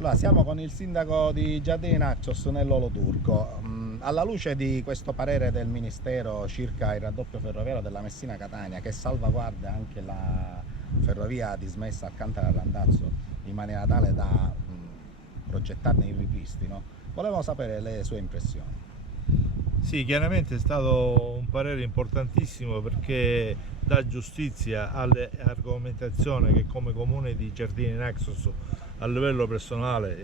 Allora, siamo con il sindaco di Giardini Naxos, Nello Turco. Alla luce di questo parere del Ministero circa il raddoppio ferroviario della Messina-Catania, che salvaguarda anche la ferrovia dismessa Alcantara-Randazzo in maniera tale da progettarne il ripristino, volevo sapere le sue impressioni. Sì, chiaramente è stato un parere importantissimo perché dà giustizia alle argomentazioni che come comune di Giardini Naxos a livello personale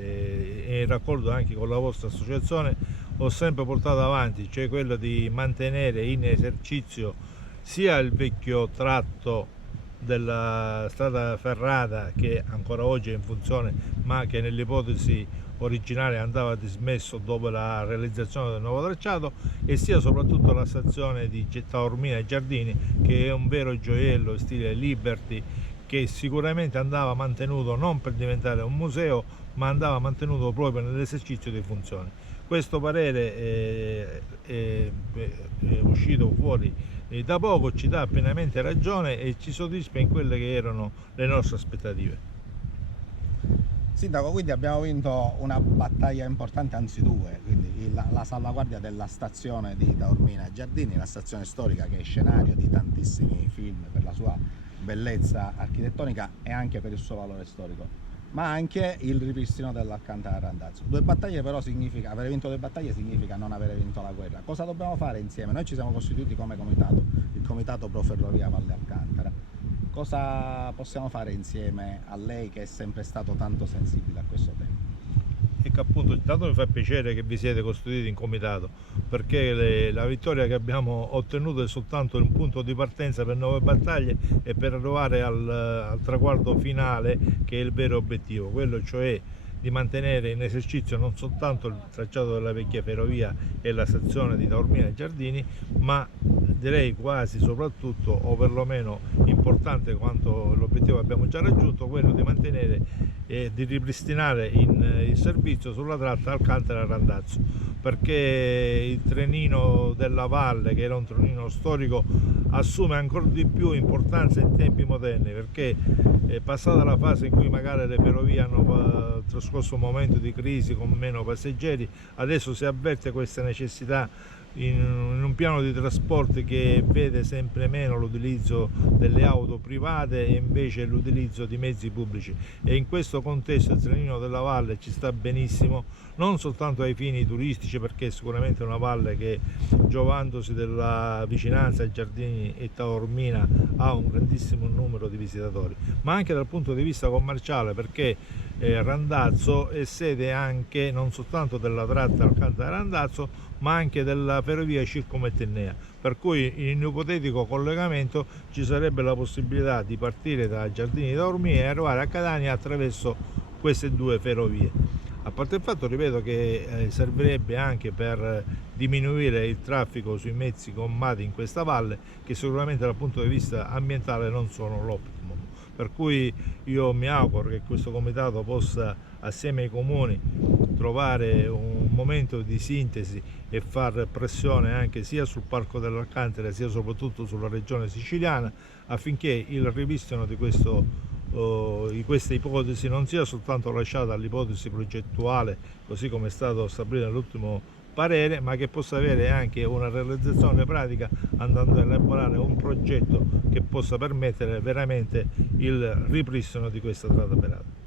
e in raccordo anche con la vostra associazione ho sempre portato avanti, cioè quello di mantenere in esercizio sia il vecchio tratto della strada ferrata che ancora oggi è in funzione ma che nell'ipotesi originale andava dismesso dopo la realizzazione del nuovo tracciato, e sia soprattutto la stazione di Taormina e Giardini, che è un vero gioiello stile Liberty, che sicuramente andava mantenuto non per diventare un museo ma andava mantenuto proprio nell'esercizio di funzioni. Questo parere è uscito fuori da poco, ci dà pienamente ragione e ci soddisfa in quelle che erano le nostre aspettative. Sindaco, quindi abbiamo vinto una battaglia importante, anzi due, quindi la salvaguardia della stazione di Taormina e Giardini, la stazione storica che è scenario di tantissimi film per la sua bellezza architettonica e anche per il suo valore storico, ma anche il ripristino dell'Alcantara Randazzo. Due battaglie però significa, avere vinto due battaglie significa non avere vinto la guerra. Cosa dobbiamo fare insieme? Noi ci siamo costituiti come comitato, il Comitato Pro Ferrovia Valle Alcantara. Cosa possiamo fare insieme a lei che è sempre stato tanto sensibile a questo tema? E che appunto intanto mi fa piacere che vi siete costituiti in comitato, perché la vittoria che abbiamo ottenuto è soltanto un punto di partenza per nuove battaglie e per arrivare al traguardo finale, che è il vero obiettivo, quello cioè di mantenere in esercizio non soltanto il tracciato della vecchia ferrovia e la stazione di Taormina e Giardini, ma direi quasi soprattutto, o perlomeno importante quanto l'obiettivo che abbiamo già raggiunto, quello di mantenere e di ripristinare il servizio sulla tratta Alcantara-Randazzo, perché il trenino della valle, che era un trenino storico, assume ancora di più importanza in tempi moderni, perché passata la fase in cui magari le ferrovie hanno trascorso un momento di crisi con meno passeggeri, adesso si avverte questa necessità in un piano di trasporti che vede sempre meno l'utilizzo delle auto private e invece l'utilizzo di mezzi pubblici, e in questo contesto il trenino della valle ci sta benissimo, non soltanto ai fini turistici, perché è sicuramente una valle che, giovandosi della vicinanza ai Giardini e Taormina, ha un grandissimo numero di visitatori, ma anche dal punto di vista commerciale, perché Randazzo è sede anche non soltanto della tratta Alcantara-Randazzo ma anche della ferrovia Circumetnea, per cui in un ipotetico collegamento ci sarebbe la possibilità di partire da Giardini Taormina e arrivare a Catania attraverso queste due ferrovie. A parte il fatto, ripeto, che servirebbe anche per diminuire il traffico sui mezzi gommati in questa valle, che sicuramente dal punto di vista ambientale non sono l'optimum. Per cui io mi auguro che questo comitato possa, assieme ai comuni, trovare un momento di sintesi e far pressione anche sia sul Parco dell'Alcantara sia soprattutto sulla regione siciliana, affinché il ripristino di questa ipotesi non sia soltanto lasciata all'ipotesi progettuale, così come è stato stabilito nell'ultimo parere, ma che possa avere anche una realizzazione pratica, andando a elaborare un progetto che possa permettere veramente il ripristino di questa strada ferrata.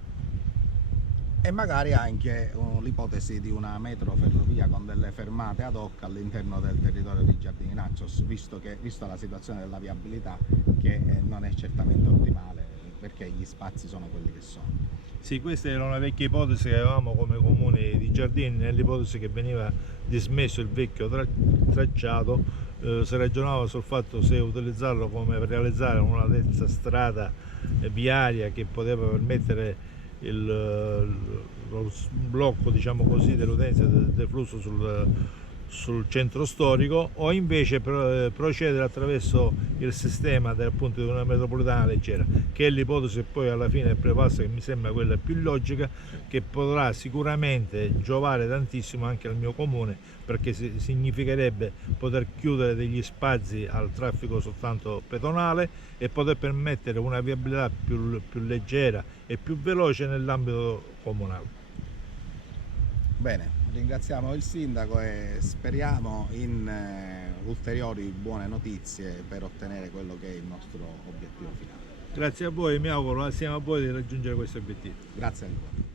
E magari anche l'ipotesi di una metro ferrovia con delle fermate ad hoc all'interno del territorio di Giardini Naxos, vista la situazione della viabilità che non è certamente ottimale, perché gli spazi sono quelli che sono. Sì, questa era una vecchia ipotesi che avevamo come comune di Giardini, nell'ipotesi che veniva dismesso il vecchio tracciato, si ragionava sul fatto se utilizzarlo come per realizzare una terza strada viaria che poteva permettere lo sblocco, diciamo così, dell'utenza del flusso sul centro storico, o invece procedere attraverso il sistema appunto di una metropolitana leggera, che è l'ipotesi poi alla fine prevalsa, che mi sembra quella più logica, che potrà sicuramente giovare tantissimo anche al mio comune, perché significherebbe poter chiudere degli spazi al traffico soltanto pedonale e poter permettere una viabilità più leggera e più veloce nell'ambito comunale. Bene, ringraziamo il sindaco e speriamo in ulteriori buone notizie per ottenere quello che è il nostro obiettivo finale. Grazie a voi, mi auguro assieme a voi di raggiungere questi obiettivi. Grazie ancora.